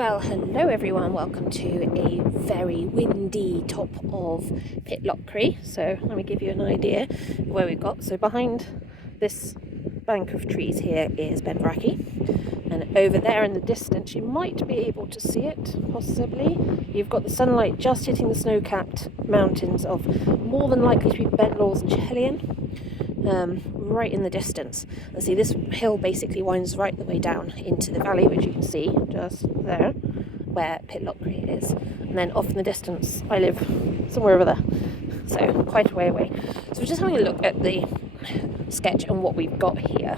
Well, hello everyone, welcome to a very windy top of Pitlochry. So let me give you an idea of where we've got. So behind this bank of trees here is Benvrachy, and over there in the distance you might be able to see it, possibly. You've got the sunlight just hitting the snow-capped mountains of more than likely to be Bentlaw's and Schehallien. Right in the distance. And see, this hill basically winds right the way down into the valley, which you can see just there, where Pitlochry is. And then off in the distance, I live somewhere over there, so quite a way away. So we're just having a look at the sketch and what we've got here,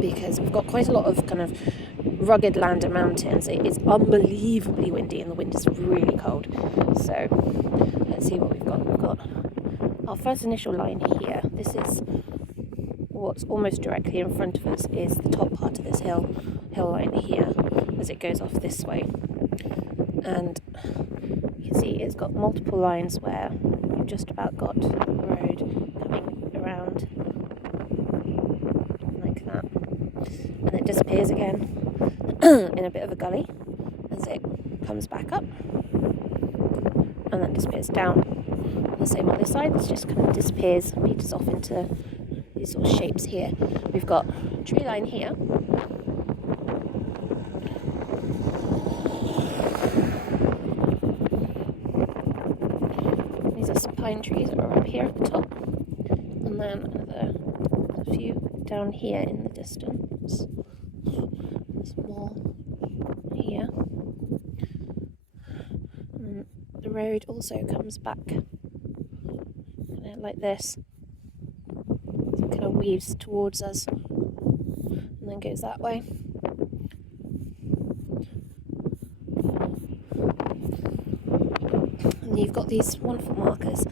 because we've got quite a lot of kind of rugged land and mountains. It is unbelievably windy and the wind is really cold. So let's see what we've got. We've got our first initial line here. This is what's almost directly in front of us, is the top part of this hill line here, as it goes off this way. And you can see it's got multiple lines where you've just about got the road coming around like that. And it disappears again in a bit of a gully as it comes back up, and then disappears down. The same on this side, it just kind of disappears, peters off into these sort of shapes here. We've got a tree line here. These are some pine trees that are up here at the top, and then a few down here in the distance. There's more here. And the road also comes back like this, so it kind of weaves towards us and then goes that way. And you've got these wonderful markers.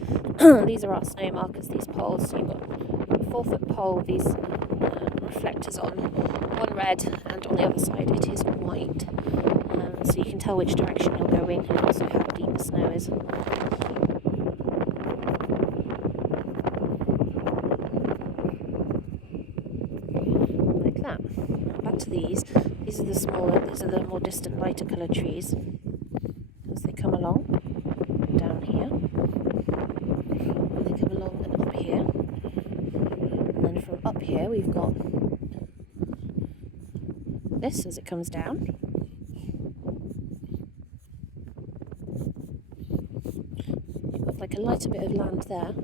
These are our snow markers, these poles. So you've got a 4-foot pole with these reflectors on, one red, and on the other side it is white. So you can tell which direction you're going and also how deep the snow is. Back to these are the smaller, these are the more distant, lighter coloured trees as they come along down here, and they come along and up here, and then from up here we've got this as it comes down. You've got like a lighter bit of land there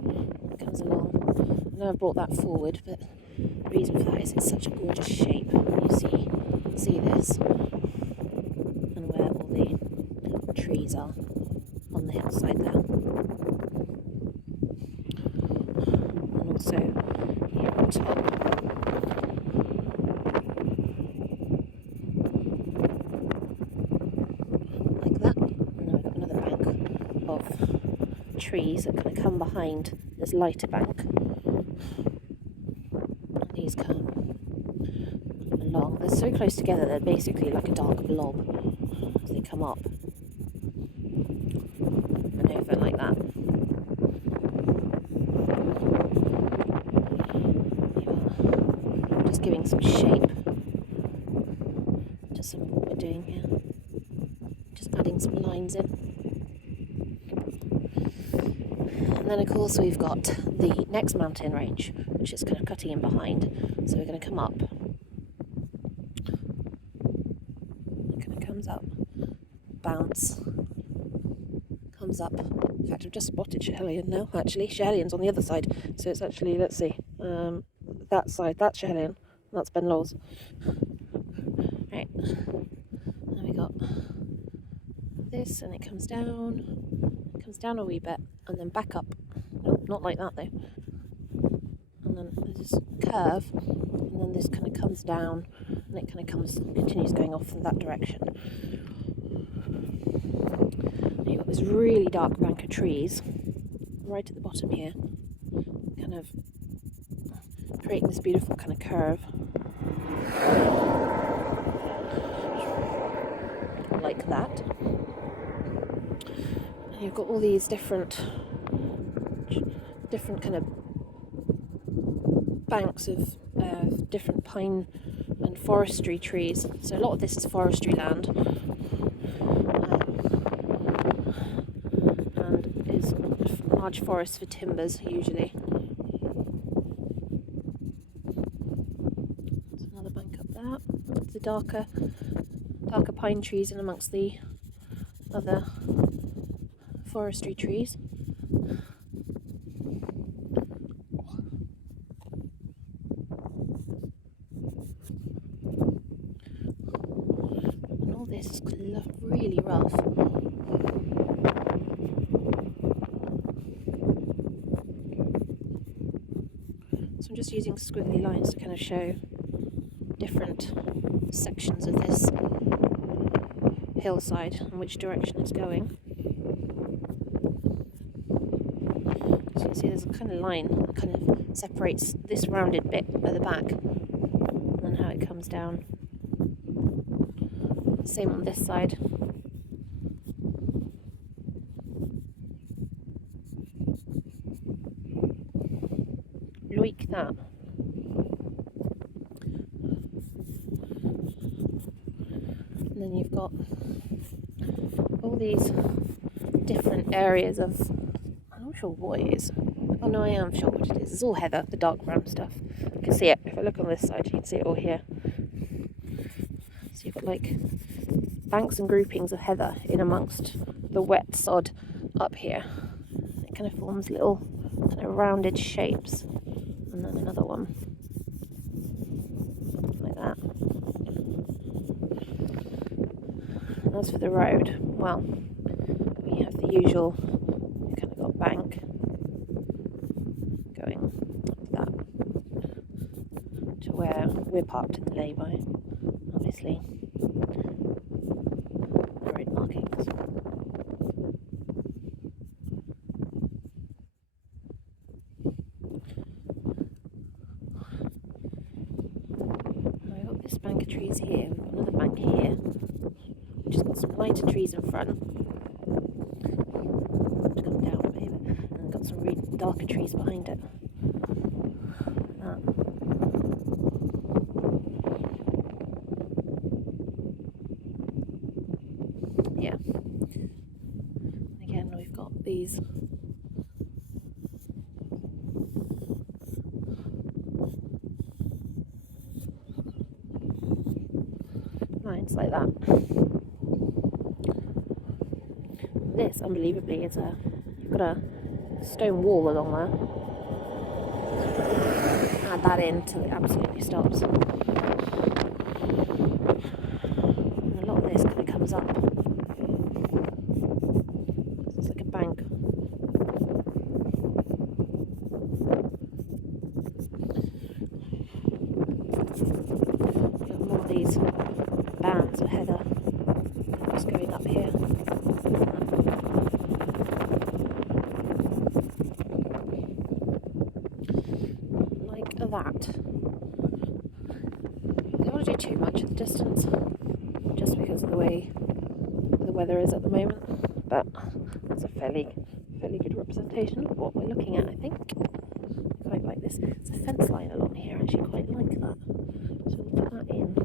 that comes along. I know I've brought that forward, but the reason for that is it's such a gorgeous shape. You see this, and where all the trees are on the hillside there. And also here on top, like that. And then we've got another bank of trees that kind of come behind this lighter bank. These come along. They're so close together, they're basically like a dark blob as they come up and over like that. Just giving some shape to some of what we're doing here. Just adding some lines in. And then of course we've got the next mountain range, which is kind of cutting in behind. So we're going to come up. It kind of comes up, bounce, comes up. In fact, I've just spotted Schehallien now, actually. Schehalien's on the other side. So it's actually, let's see, that side, that's Schehallien, that's Bentlaw's. Right, then we got this, and it comes down a wee bit, and then back up. Nope, not like that though. And then there's this curve, and then this kind of comes down, and it kind of continues going off in that direction. And you've got this really dark bank of trees right at the bottom here, kind of creating this beautiful kind of curve, like that. And you've got all these different kind of banks of different pine and forestry trees. So a lot of this is forestry land, and is large forests for timbers usually. There's another bank up there. The darker pine trees in amongst the other forestry trees. And all this is really rough. So I'm just using squiggly lines to kind of show different sections of this hillside and which direction it's going. So you can see there's a kind of line that kind of separates this rounded bit at the back and then how it comes down. Same on this side. Look that. And then you've got all these different areas of, I'm not sure what it is. Oh no, I am sure what it is. It's all heather, the dark brown stuff. You can see it. If I look on this side, you can see it all here. So you've got like banks and groupings of heather in amongst the wet sod up here. It kind of forms little kind of rounded shapes. And then another one like that. And as for the road, well, we have the usual kind of got bank going like that to where we're parked in the lay-by, obviously. The road markings. We've got this bank of trees here, we've got another bank here, which has got some lighter trees in front, which come down a bit, and got some really darker trees behind it. Yeah. Again, we've got these lines like that. This, unbelievably, is you've got a stone wall along there. Add that in until it absolutely stops. And a lot of this kind of comes up. It's like a bank. Got more of these bands of heather just going up here. Like that. I don't want to do too much at the distance, just because of the way the weather is at the moment, but it's a fairly good representation of what we're looking at, I think. Quite like this. It's a fence line along here, I actually quite like that. So we'll put that in.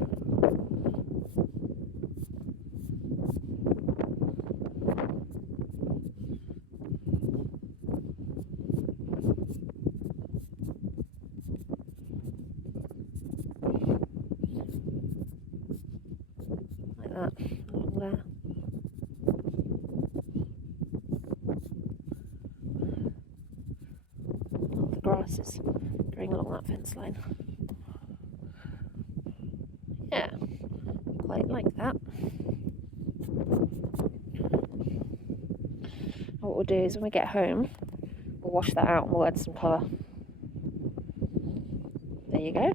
Like that, along there. The grass is going along that fence line. Yeah, quite like that. And what we'll do is when we get home, we'll wash that out and we'll add some colour. There you go.